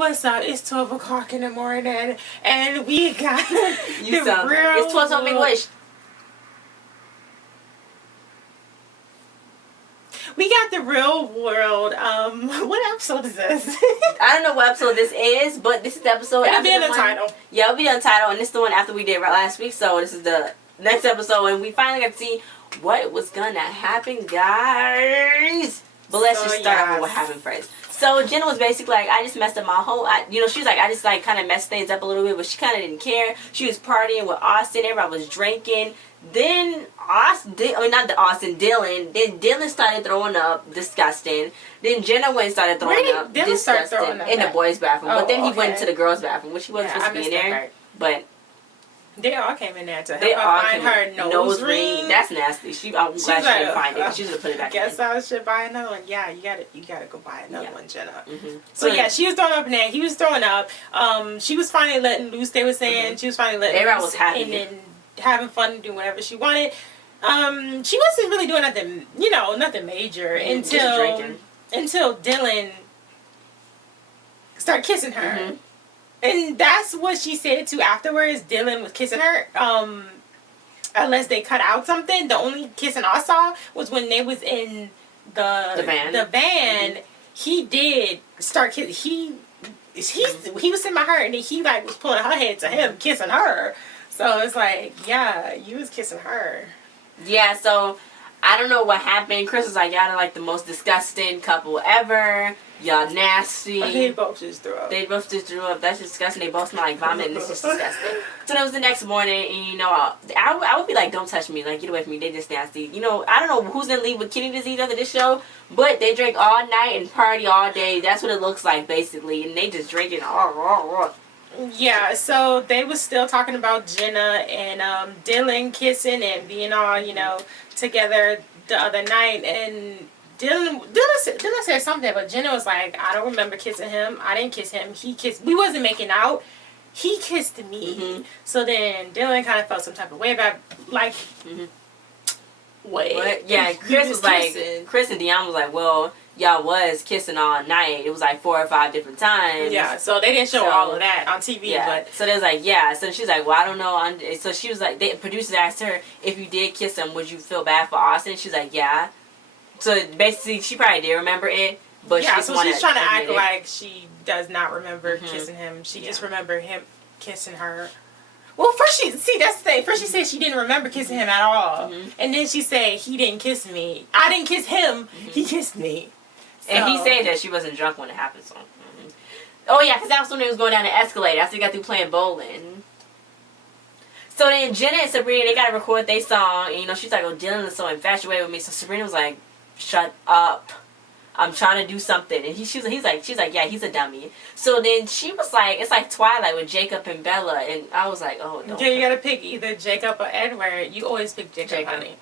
what's up? It's 12 o'clock in the morning, and we got You sound real. It's 12 something English. We got the real world. What episode is this? I don't know what episode this is, but this is the episode. It'll be in the title. Yeah, it'll be in the title, and this is the one after we did last week. So this is the next episode, and we finally got to see what was gonna happen, guys. But let's just start off with what happened first. So Jenna was basically like, I just messed up my whole, she was like, I just like kind of messed things up a little bit, but she kind of didn't care. She was partying with Austin, everybody was drinking. Then Dylan. Then Dylan started throwing up, disgusting. Then Jenna went and started throwing up, disgusting, in the boys' bathroom. But then he went into the girls' bathroom, which he wasn't supposed to be in there. But they all came in there to help her find her nose ring. That's nasty. I'm glad she didn't find it. She should have put it back in. Guess I should buy another one. Yeah, you gotta go buy another one, Jenna. So yeah, she was throwing up in there. He was throwing up. She was finally letting loose. They were saying she was finally letting loose. Everyone was happy. And then having fun and doing whatever she wanted. She wasn't really doing nothing, nothing major until Dylan started kissing her. And that's what she said too afterwards. Dylan was kissing her. Unless they cut out something. The only kissing I saw was when they was in the van. He did start kissing. He was sitting by her, and then he like was pulling her head to him, kissing her. So it's like, yeah, you was kissing her. Yeah, so I don't know what happened. Chris was like, y'all are like the most disgusting couple ever. Y'all nasty. They both just threw up. That's disgusting. They both smell like vomit, and it's just disgusting. So that was the next morning, and I would be like, don't touch me. Like, get away from me. They just nasty. I don't know who's gonna leave with kidney disease after this show, but they drink all night and party all day. That's what it looks like, basically. And they just drinking all. Yeah, so they was still talking about Jenna and Dylan kissing and being all, together the other night. And Dylan said something, but Jenna was like, I don't remember kissing him. I didn't kiss him. He kissed. We wasn't making out. He kissed me. So then Dylan kind of felt some type of way about, like, wait. What? Yeah, Chris and Dion was like, well, y'all was kissing all night. It was like 4 or 5 different times. Yeah, so they didn't show all of that on TV. Yeah. But so they was like, yeah. So she's like, well, I don't know. So she was like, the producers asked her, if you did kiss him, would you feel bad for Austin? She's like, yeah. So basically, she probably did remember it, but she's trying to act like she does not remember kissing him. She just remembered him kissing her. Well, that's the thing. First she said she didn't remember kissing him at all, and then she said he didn't kiss me. I didn't kiss him. He kissed me. So. And he said that she wasn't drunk when it happened. So, oh yeah, because that was when they was going down the escalator after they got through playing bowling. So then Jenna and Sabrina, they gotta record their song, and she's like, "Oh, Dylan is so infatuated with me." So Sabrina was like, "Shut up. I'm trying to do something." And she's like, "Yeah, he's a dummy." So then she was like, it's like Twilight with Jacob and Bella, and I was like, "Oh, don't." Yeah, you gotta pick either Jacob or Edward. You always pick Jacob. Honey.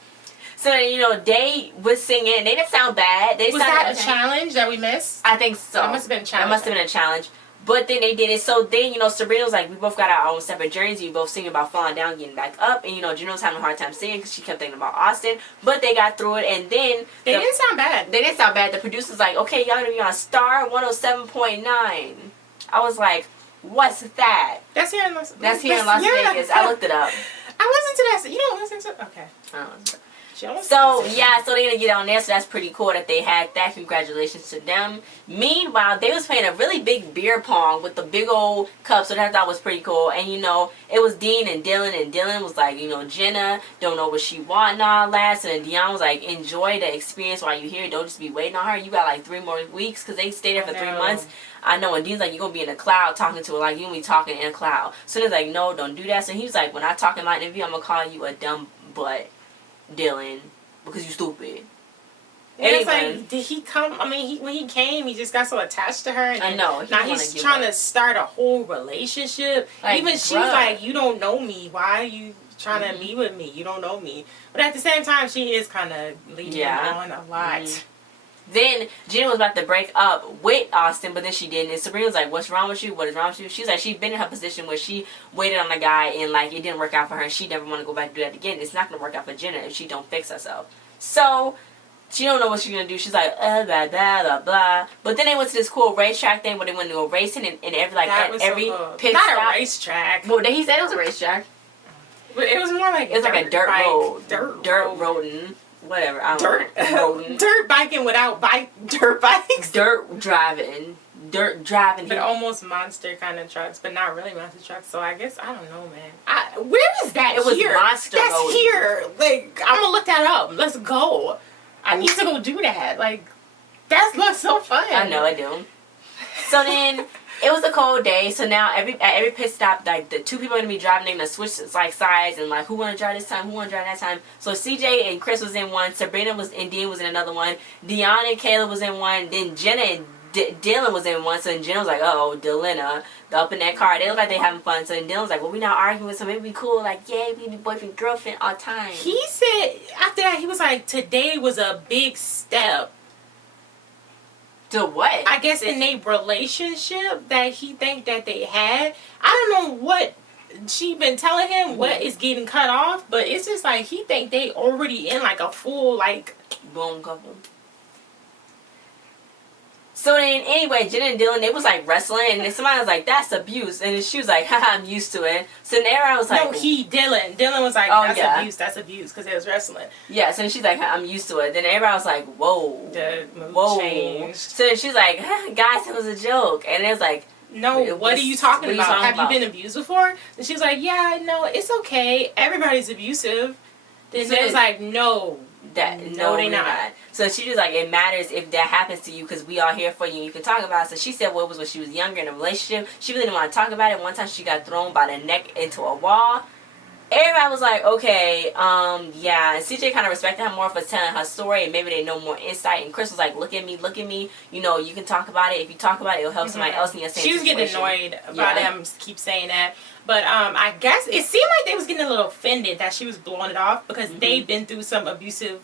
So then, they was singing. They didn't sound bad. Was that a challenge that we missed? I think so. It must have been a challenge. It must have been a challenge. But then they did it. So then, Sabrina was like, we both got our own separate journeys. We both singing about falling down, getting back up. And, Jenna was having a hard time singing because she kept thinking about Austin. But they got through it. And then... They didn't sound bad. They didn't sound bad. The producer's like, okay, y'all gonna be on Star 107.9. I was like, what's that? That's here in Las Vegas. That's here in Las Vegas. I looked it up. I listened to that. You don't listen to... Okay. I don't listen to it. So they're gonna get on there, so that's pretty cool that they had that. Congratulations to them. Meanwhile, they was playing a really big beer pong with the big old cup, so that I thought was pretty cool. And it was Dean and Dylan was like, Jenna don't know what she want and all that. So then Dion was like, enjoy the experience while you're here. Don't just be waiting on her. You got like 3 more weeks because they stayed there for 3 months. I know. And Dean's like, you're gonna be in a cloud talking to her, like you're gonna be talking in a cloud. So they're like, no, don't do that. So he was like, when I talk in light interview, I'm gonna call you a dumb butt, Dylan, because you stupid. Anyway. It's like, did he come? I mean, when he came, he just got so attached to her. And I know. Now he's trying to start a whole relationship. Like, even she's like, you don't know me. Why are you trying to be with me? You don't know me. But at the same time, she is kind of leading him on a lot. Then Jenna was about to break up with Austin, but then she didn't. And Sabrina was like, what's wrong with you? What is wrong with you? She's like, she's been in her position where she waited on a guy and like it didn't work out for her and she never want to go back and do that again. It's not going to work out for Jenna if she don't fix herself. So she don't know what she's gonna do. She's like, blah blah blah blah. But then they went to this cool racetrack thing where they went to a racing and every like every so cool. pit Not stop. a racetrack. Well, he said it was a racetrack. But it was more like it was like a dirt road, dirt road. Whatever. I don't know. Dirt biking without dirt bikes. Dirt driving. But almost monster kind of trucks, but not really monster trucks. So I guess I don't know, man. Where is that? It was here? monster. That's road. here. Like I'm gonna look that up. Let's go. I need to go do that. Like that looks so fun. I know I do. So then it was a cold day. So now at every pit stop, like the two people are gonna be driving, they're gonna switch like sides and like who wanna drive this time, who wanna drive that time. So CJ and Chris was in one, Sabrina and Dean was in another one, Deanna and Kayla was in one, then Jenna and Dylan was in one. So then Jenna was like, oh, Delina, up in that car. They look like they having fun. So then Dylan was like, well, we not arguing, so maybe we cool. Like, yeah, we be boyfriend girlfriend all the time. He said after that he was like, today was a big step. To what? I guess in their relationship that he think that they had. I don't know what she been telling him, what is getting cut off, but it's just like he think they already in like a full like boom couple. So then, anyway, Jenna and Dylan, they was like wrestling, and then somebody was like, "That's abuse," and then she was like, "Haha, I'm used to it." So then everyone was like, "No, Dylan was like, that's abuse," because it was wrestling. Yeah, so then she's like, "I'm used to it." Then everybody was like, "Whoa, the mood whoa." changed. So then she's like, "Guys, it was a joke," and it was like, "No, what are you talking about? Have you been abused before?" And she was like, "Yeah, no, it's okay. Everybody's abusive." Then there's like, "No." No, they not. So she was like, it matters if that happens to you because we are here for you. You can talk about it. So she said, well, it was when she was younger in a relationship. She really didn't want to talk about it. One time she got thrown by the neck into a wall. Everybody was like, okay, yeah. And CJ kind of respected her more for telling her story and maybe they know more insight. And Chris was like, look at me. You know, you can talk about it. If you talk about it, it'll help somebody else in your same situation. She was getting annoyed about them keep saying that. But I guess it seemed like they was getting a little offended that she was blowing it off because they've been through some abusive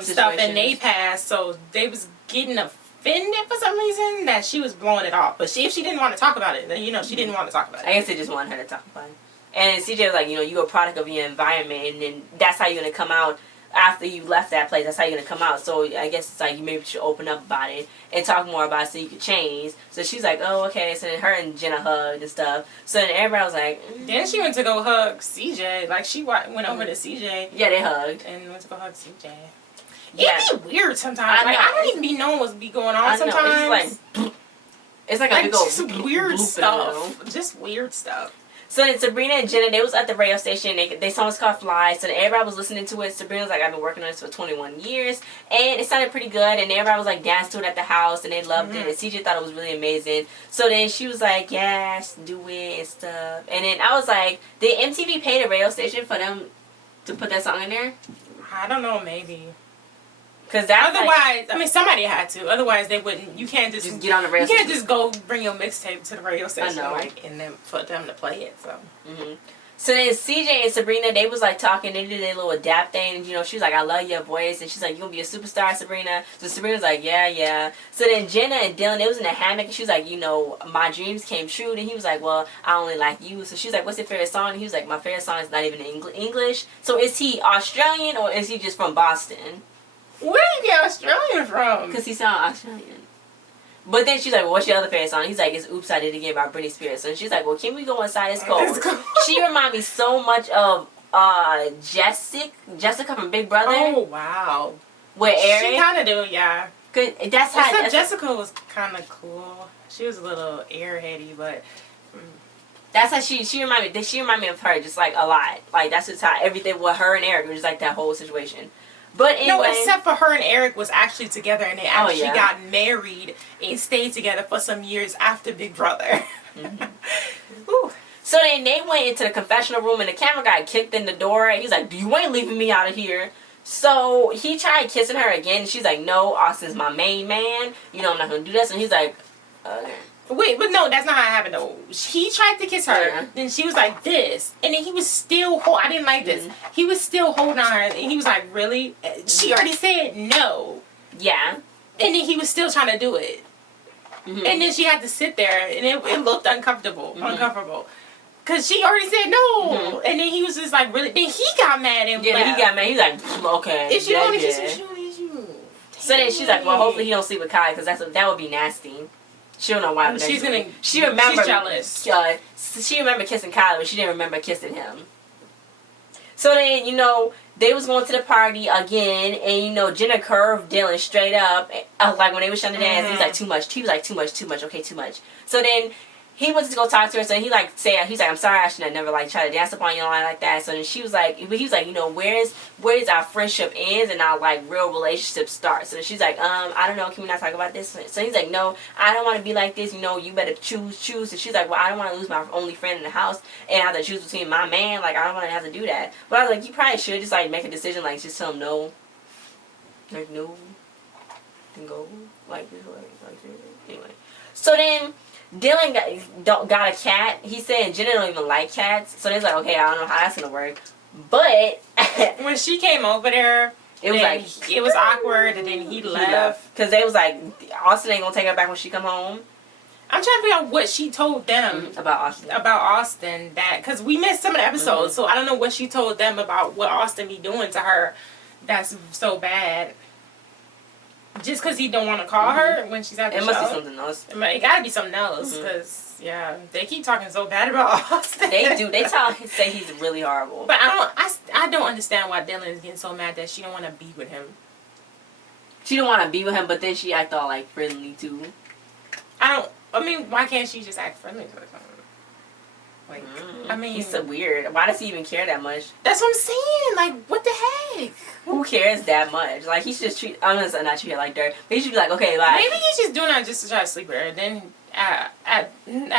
stuff in their past, so they was getting offended for some reason that she was blowing it off. But if she didn't want to talk about it, then she didn't want to talk about it. I guess they just wanted her to talk about it. And CJ was like, you're a product of your environment, and then that's how you're gonna come out after you left that place. That's how you're gonna come out. So I guess it's like you maybe should open up about it and talk more about it so you can change. So she's like, oh, okay. So then her and Jenna hugged and stuff. So then everybody was like, Then she went to go hug CJ. Like she went over to CJ. Yeah, they hugged and went to go hug CJ. Yeah. It be weird sometimes. I don't even be knowing what's be going on sometimes. It's like a big old just weird stuff. Just weird stuff. So then Sabrina and Jenna, they was at the radio station. They saw us called Fly. So then everybody was listening to it. Sabrina was like, I've been working on this for 21 years. And it sounded pretty good. And everybody was like dancing to it at the house. And they loved it. And CJ thought it was really amazing. So then she was like, yes, do it and stuff. And then I was like, did MTV pay the radio station for them to put that song in there? I don't know, maybe. Because otherwise, I mean, somebody had to. Otherwise, they wouldn't. You can't just get on the radio. You can't just go bring your mixtape to the radio station, and then for them to play it. So. So then CJ and Sabrina, they was like talking. They did their little adapt thing. And, she was like, I love your voice. And she's like, you gonna be a superstar, Sabrina? So Sabrina was like, yeah. So then Jenna and Dylan, they was in a hammock. And she was like, my dreams came true. And he was like, well, I only like you. So she was like, what's your favorite song? And he was like, my favorite song is not even in English. So is he Australian or is he just from Boston? Where did you get Australian from? Because he sounds Australian. But then she's like, well, what's your other favorite song? He's like, it's Oops, I Did It Again by Britney Spears. And she's like, well, can we go inside? It's cold. She reminded me so much of Jessica from Big Brother. Oh, wow. With Eric. She kind of do, yeah. That's how. Except Jessica was kind of cool. She was a little airheady, but... That's how she reminded me. She reminded me of her just like a lot. Like that's just how everything with her and Eric was just like that whole situation. But anyway, no, except for her and Eric was actually together and they actually got married and stayed together for some years after Big Brother. So then they went into the confessional room and the camera guy kicked in the door and he's like, you ain't leaving me out of here. So he tried kissing her again and she's like, no, Austin's my main man. I'm not going to do this. And he's like, okay. Wait, but no, that's not how it happened though. He tried to kiss her, then she was like this, and then he was still I didn't like this. He was still holding on her, and he was like, really? She already said no. Yeah. And then he was still trying to do it. And then she had to sit there, and it looked uncomfortable. Because she already said no. And then he was just like, really? Then he got mad. And he got mad. He's like, okay. If she don't want to kiss you, she don't want to kiss you. So then she's like, well, hopefully he don't sleep with Kylie because that would be nasty. She don't know why. But she's jealous. She remembered kissing Kylie, but she didn't remember kissing him. So then, you know, they was going to the party again, and, you know, Jenna curved Dylan straight up. Like, when they was trying to dance, he was like, too much. He was like, too much, okay, too much. So then, he went to go talk to her, so he's like, I'm sorry, I should have never, like, tried to dance upon you like that. So then he was like, you know, where's our friendship ends and our, like, real relationship starts? So then she's like, I don't know, can we not talk about this? So he's like, no, I don't want to be like this, you know, you better choose. And she's like, well, I don't want to lose my only friend in the house and have to choose between my man, like, I don't want to have to do that. But I was like, you probably should just, like, make a decision, like, just tell him no. Like, no. Then go, like, anyway. So then, Dylan got a cat. He said Jenna don't even like cats. So they're like, okay, I don't know how that's going to work. But when she came over there, it was awkward, and then he left. Because they was like, Austin ain't going to take her back when she come home. I'm trying to figure out what she told them about Austin. Because we missed some of the episodes, so I don't know what she told them about what Austin be doing to her that's so bad. Just because he don't want to call her when she's at the show. It must be something else. It gotta be something else, because, they keep talking so bad about Austin. They do. They say he's really horrible. But I don't understand why Dylan is getting so mad that she don't want to be with him. She don't want to be with him, but then she act all, like, friendly, too. Why can't she just act friendly to him? Like, he's so weird. Why does he even care that much? That's what I'm saying. Like, what the heck? Who cares that much? Like, he should just I'm gonna say not treat her like dirt, but he should be like, okay, bye. Maybe he's just doing that just to try to sleep with her. Then at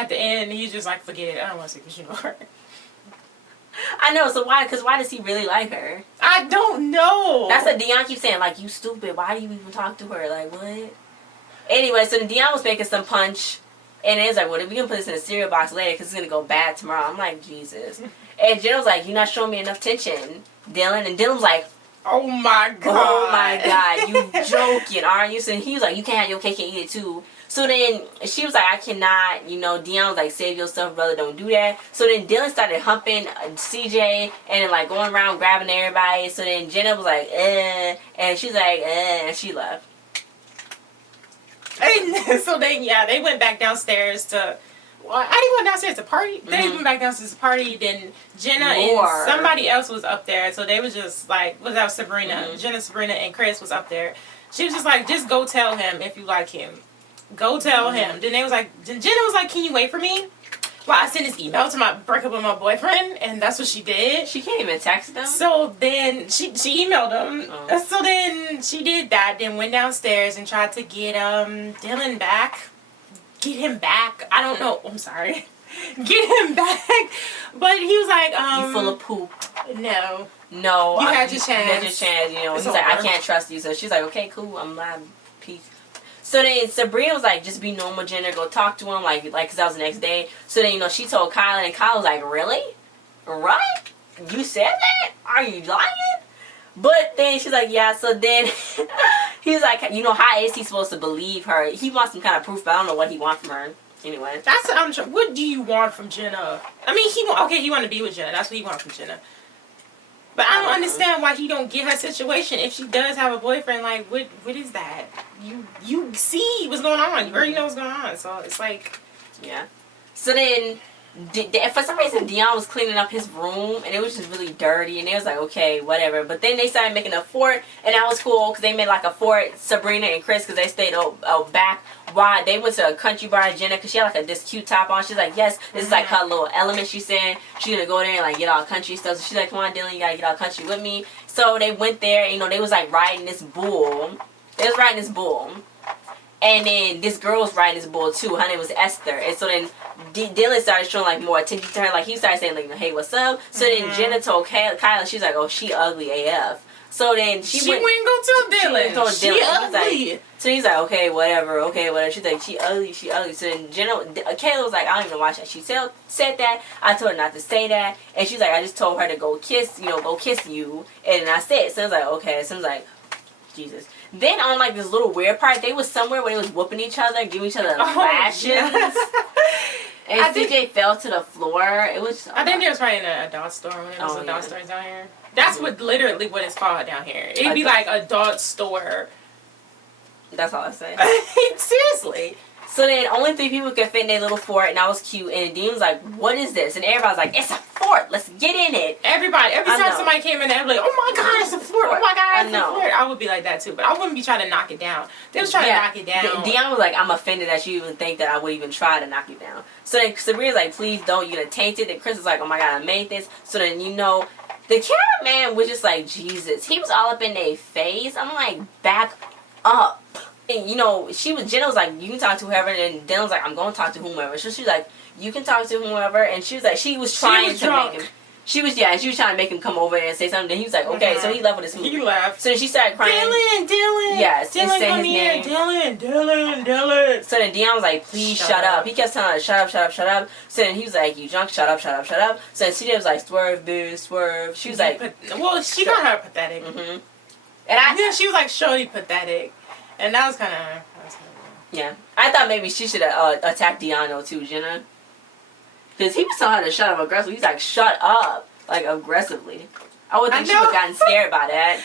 the end, he's just like, forget it. I don't want to sleep with you no more. I know. So why? Because why does he really like her? I don't know. That's what Dion keeps saying. Like, you stupid. Why do you even talk to her? Like, what? Anyway, so Dion was making some punch. And it's like, well, we can put this in a cereal box later because it's going to go bad tomorrow. I'm like, Jesus. And Jenna was like, you're not showing me enough tension, Dylan. And Dylan's like, oh, my God. Oh, my God. You joking, aren't you? So he was like, you can't have your cake and eat it, too. So then she was like, I cannot. You know, Dion was like, save yourself, brother. Don't do that. So then Dylan started humping CJ and, like, going around grabbing everybody. So then Jenna was like, and she's like, and she left. So they went back downstairs to. Well, I didn't go downstairs to party. They went back downstairs to party. Then Jenna and somebody else was up there. So they was just like, was that Sabrina? Jenna, Sabrina, and Chris was up there. She was just like, just go tell him if you like him. Go tell him. Then they was like, Jenna was like, can you wait for me? Well, I sent this email to break up with my boyfriend, and that's what she did. She can't even text them? So then she emailed him. Oh. So then she did that, then went downstairs and tried to get Dylan back. Get him back. I don't know. I'm sorry. Get him back. But he was like, you full of poop. No. No. You had your chance. You had your chance, you know. It's he's over. like, I can't trust you. So she's like, okay, cool. I'm glad. Peace. So then Sabrina was like, just be normal, Jenna. Go talk to him, like, because that was the next day. So then, you know, she told Kyle, and Kyle was like, really? Right? You said that? Are you lying? But then she's like, yeah. So then he's like, you know, how is he supposed to believe her? He wants some kind of proof, but I don't know what he wants from her. Anyway. That's what I'm trying. What do you want from Jenna? I mean, he want to be with Jenna. That's what he wants from Jenna. But I don't understand why he don't get her situation. If she does have a boyfriend, like, what is that? You see what's going on. You already know what's going on. So it's like, yeah. So then, for some reason, Dion was cleaning up his room, and it was just really dirty, and it was like, okay, whatever. But then they started making a fort, and that was cool, because they made like a fort, Sabrina and Chris, because they stayed out back. Why? They went to a country bar, Jenna, because she had like this cute top on. She's like, yes, this is like her little element, she's saying. She's going to go there and like get all country stuff. So she's like, come on, Dylan, you got to get all country with me. So they went there, and, you know, they was like riding this bull. They was riding this bull. And then this girl was riding this bull too. Her name was Esther. And so then Dylan started showing like more attention to her. Like he started saying like, hey, what's up? So then Jenna told Kyla, she's like, oh, she ugly AF. So then she went and go tell Dylan. She ugly. Like, so he's like, okay, whatever. She's like, she ugly. So then Kayla was like, I don't even watch that. She said that. I told her not to say that. And she's like, I just told her to go kiss you. And I said, so I was like, okay. So I was like, Jesus. Then on like this little weird part, they was somewhere where they was whooping each other, giving each other lashes. Yeah. And CJ fell to the floor. It was. I think they was probably in an adult store when it was adult stores down here. That's literally what it's called down here. It'd be like adult store. That's all I say. Seriously. So then only 3 people could fit in their little fort, and that was cute. And Dean was like, what is this? And everybody was like, it's a fort. Let's get in it. Every time somebody came in, they'd be like, oh my God, it's a fort. Oh my God, it's a fort. I would be like that too. But I wouldn't be trying to knock it down. They was trying to knock it down. Dion was like, I'm offended that you even think that I would even try to knock it down. So then Sabrina's like, please don't. You're going to taint it. And Chris was like, oh my God, I made this. So then, the cameraman was just like, Jesus. He was all up in their face. I'm like, back up. And, Jenna was like, you can talk to whoever. And then Dylan was like, I'm going to talk to whomever. So she was like, you can talk to whoever. And she was like, she was trying to make him. She was trying to make him come over there and say something. Then he was like, okay. So he left with his movie. He left. So then she started crying. Dylan. Yes. Dylan, come here. Dylan. So then Dion was like, please shut up. He kept telling her, shut up. So then he was like, you drunk, shut up. So then CJ was like, swerve, boo, swerve. She was like, she got her pathetic. Mm-hmm. And she was like, surely pathetic. And that was kind of... Yeah. I thought maybe she should have attacked Deano too, Jenna. Because he was telling her to shut up aggressively. He's like, shut up. Like, aggressively. I would think she would have gotten scared by that.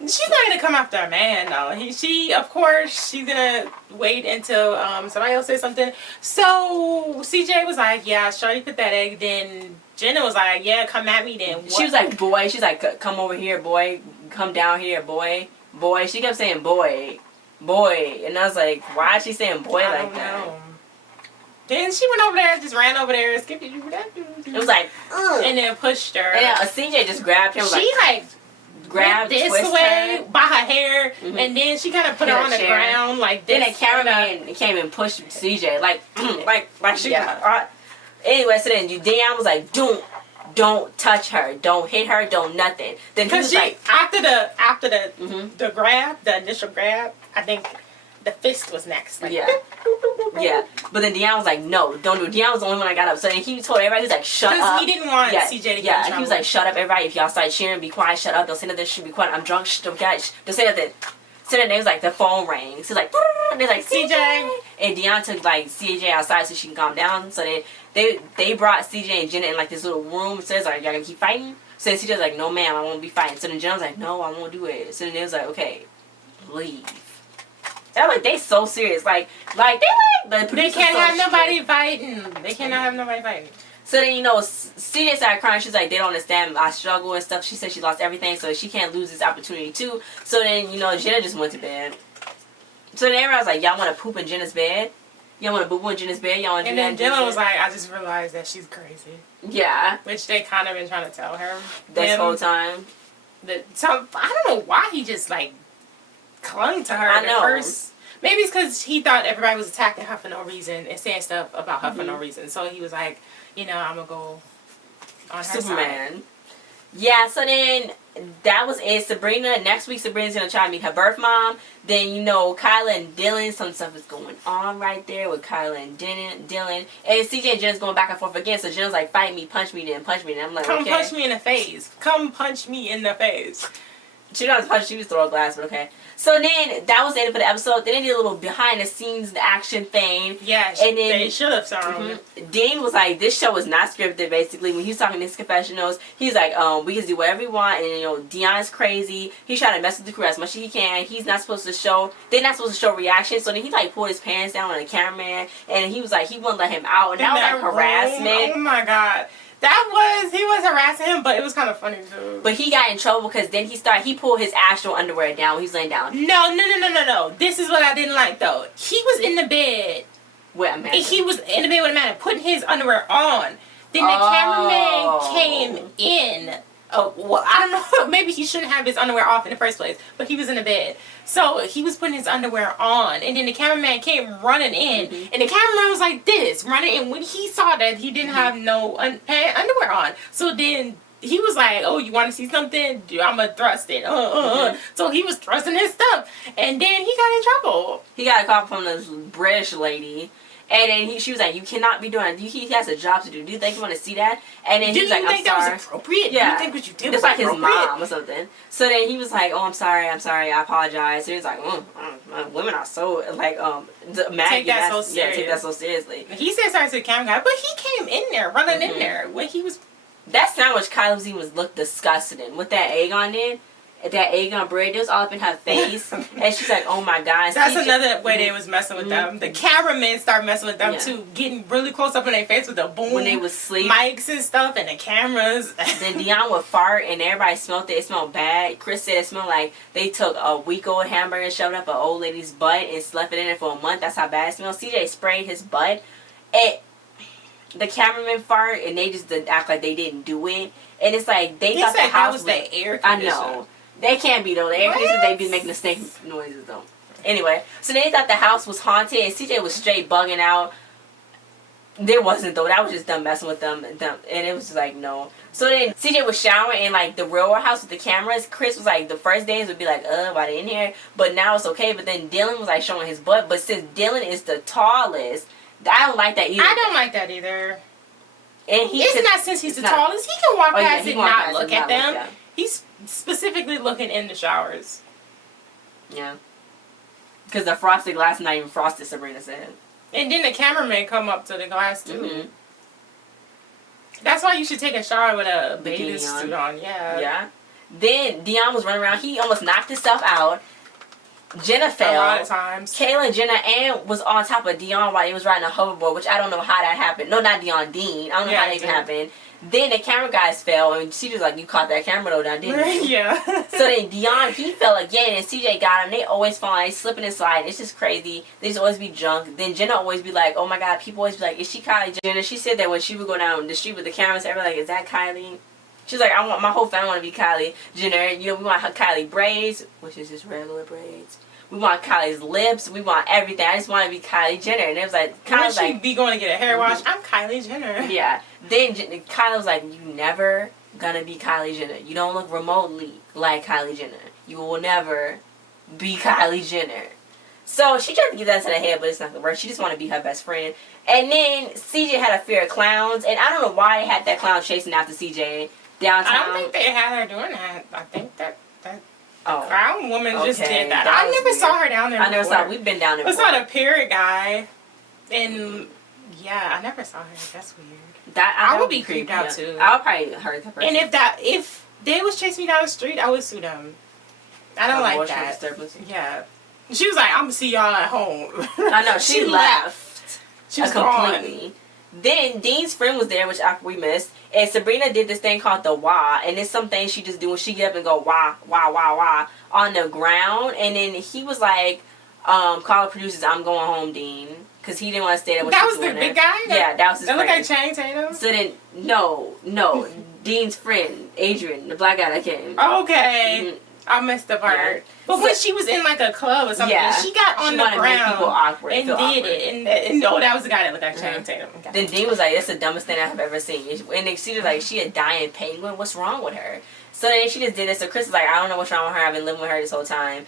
She's not going to come after a man, though. Of course, she's going to wait until somebody else says something. So, CJ was like, yeah, shorty pathetic. Then Jenna was like, yeah, come at me then. What? She was like, boy. She's like, come over here, boy. Come down here, boy. Boy. She kept saying, boy. And I was like, why is she saying boy like that? Then she went over there, just ran over there, skipped it. It was like, ugh. And then pushed her. And CJ just grabbed him. She grabbed this way by her hair, and then she kind of put her on the ground like this. Then the cameraman came and pushed CJ like she. Yeah. Anyway, so then Dion was like, don't touch her, don't hit her, don't nothing. Then he was like, after the grab, the initial grab, I think the fist was next. Like, yeah. But then Dion was like, no, don't do it. Dion was the only one that got up. So then he told everybody, he was like, shut up. Because he didn't want CJ to get in trouble. He was like, shut up, everybody. If y'all start cheering, be quiet, shut up. Don't say nothing, should be quiet. I'm drunk, don't say nothing. So then it was like, the phone rang. So it was like, they're like, CJ. And Dion took like CJ outside so she can calm down. So then they brought CJ and Jenna in like this little room. So it's like, y'all gonna keep fighting? So then CJ was like, no ma'am, I won't be fighting. So then Jenna was like, no, I won't do it. So then they was like, okay, leave. They're like, they so serious. Like they can't have nobody fighting. They cannot have nobody fighting. So then, CJ started crying. She's like, they don't understand my struggle and stuff. She said she lost everything, so she can't lose this opportunity too. So then, Jenna just went to bed. So then everybody was like, y'all want to poop in Jenna's bed? Y'all want to boo-boo in Jenna's bed? Y'all want to do that? And then Dylan was like, I just realized that she's crazy. Yeah. Which they kind of been trying to tell her. This whole time. I don't know why he just, clung to her at first. Maybe it's because he thought everybody was attacking her for no reason and saying stuff about her for no reason. So he was like, I'm going to go on her Superman. side. Yeah, so then that was it. Sabrina, next week Sabrina's going to try to meet her birth mom. Then, Kyla and Dylan, some stuff is going on right there with Kyla and Dylan. And CJ and Jenna's going back and forth again. So Jenna's like, fight me, punch me, then punch me. And I'm like, Come punch me in the face. Come punch me in the face. She doesn't punch, she was throw a glass, but okay. So then, that was it for the episode. Then they did a little behind-the-scenes action thing. Yeah, and then, they should have started. Dean was like, this show was not scripted, basically. When he was talking in his confessionals, he's like, we can do whatever we want. And, Dion's crazy. He's trying to mess with the crew as much as he can. He's not supposed to show, they're not supposed to show reaction. So then he, pulled his pants down on the cameraman. And he was like, he wouldn't let him out. And that was, harassment. Oh, my God. He was harassing him, but it was kind of funny too. But he got in trouble because then he pulled his actual underwear down when he was laying down. No. This is what I didn't like though. He was in the bed. With Amanda. He was in the bed with Amanda, putting his underwear on. Then the cameraman came in. Oh, well, I don't know. Maybe he shouldn't have his underwear off in the first place. But he was in the bed. So he was putting his underwear on. And then the cameraman came running in. And the cameraman was like this, running in. When he saw that he didn't have no underwear on. So then he was like, oh, you want to see something? I'm going to thrust it. So he was thrusting his stuff. And then he got in trouble. He got a call from this British lady. And then she was like, you cannot be doing it. He has a job to do. Do you think you want to see that? And then he was like, I'm sorry. Do you think that was appropriate? Yeah. Do you think what you did was like his mom or something. So then he was like, oh, I'm sorry, I apologize. So he was like, women are so, take that so serious. Yeah, take that so seriously. He said sorry to the camera guy, but he came in there, running in there. When he was... That sandwich Kyla was eating looked disgusting. With that egg on it, that egg on bread, it was all up in her face. And she's like, oh my gosh. That's another way they was messing with them. The cameramen started messing with them too, getting really close up in their face with the boom when they was asleep, mics and stuff and the cameras. Then Dion would fart and everybody smelled it. It smelled bad. Chris said it smelled like they took a week-old hamburger and shoved up an old lady's butt and left it in there for a month. That's how bad it smelled. CJ sprayed his butt. The cameraman fart and they just did act like they didn't do it. And it's like they thought the house was the air conditioner. I know. They can't be though. The air conditioner, they be making the snake noises though. Anyway, so they thought the house was haunted and CJ was straight bugging out. There wasn't though. That was just them messing with them. And it was just like, no. So then CJ was showering in like the real house with the cameras. Chris was like, the first days would be like, why they in here? But now it's okay. But then Dylan was like showing his butt. But since Dylan is the tallest, I don't like that either. I don't like that either. And it's not since he's the tallest. He can walk past and not look at them. He's specifically looking in the showers. Yeah. Because the frosted glass not even frosted, Sabrina said. And then the cameraman come up to the glass too. Mm-hmm. That's why you should take a shower with a bathing suit on. Yeah. Yeah. Then Dion was running around. He almost knocked himself out. Jenna fell. A lot of times. Kayla and Jenna and was on top of Dion while he was riding a hoverboard, which I don't know how that happened. No, not Dion, Dean. I don't know how that even happened. Then the camera guys fell, and she was like, you caught that camera though, didn't you? Yeah. So then Dion, he fell again, and CJ got him. They always fall, they slipping and sliding. It's just crazy. They just always be drunk. Then Jenna always be like, oh my God, people always be like, is she Kylie Jenner? She said that when she would go down the street with the cameras, everybody like, is that Kylie? She's like, I want my whole family want to be Kylie Jenner. You know, we want her Kylie braids, which is just regular braids. We want Kylie's lips. We want everything. I just want to be Kylie Jenner. And it was like, Kylie's like, be going to get a hair wash. I'm Kylie Jenner. Yeah. Then Kylie was like, you never gonna be Kylie Jenner. You don't look remotely like Kylie Jenner. You will never be Kylie Jenner. So she tried to get that to the head, but it's not gonna work. She just want to be her best friend. And then CJ had a fear of clowns, and I don't know why they had that clown chasing after CJ downtown. I don't think they had her doing that. I think that clown woman just did that. I never saw her down there. I never saw her. We've been down there before. It's not a parrot guy. And yeah, I never saw her. That's weird. I would be creeped out too. I would probably hurt the person. And if they was chasing me down the street, I would sue them. I don't like that. Yeah. She was like, I'm gonna see y'all at home. I know, she left. She was completely gone. Then Dean's friend was there, which we missed. And Sabrina did this thing called the wah. And it's something she just do when she get up and go wah, wah, wah, wah on the ground. And then he was like, call the producers, I'm going home, Dean. Because he didn't want to stay there. That was the big guy? Yeah, that was his friend. That looked like Channing Tatum? So then, no. Dean's friend, Adrian, the black guy that came. Okay. Mm-hmm. I missed the part. Yeah. But when she was in like a club or something, she got on the ground people awkward, and did it. And no, that was the guy that looked like Channing Tatum. Then Dean was like, that's the dumbest thing I've ever seen. And then she was like, she a dying penguin. What's wrong with her? So then she just did this. So Chris was like, I don't know what's wrong with her. I've been living with her this whole time.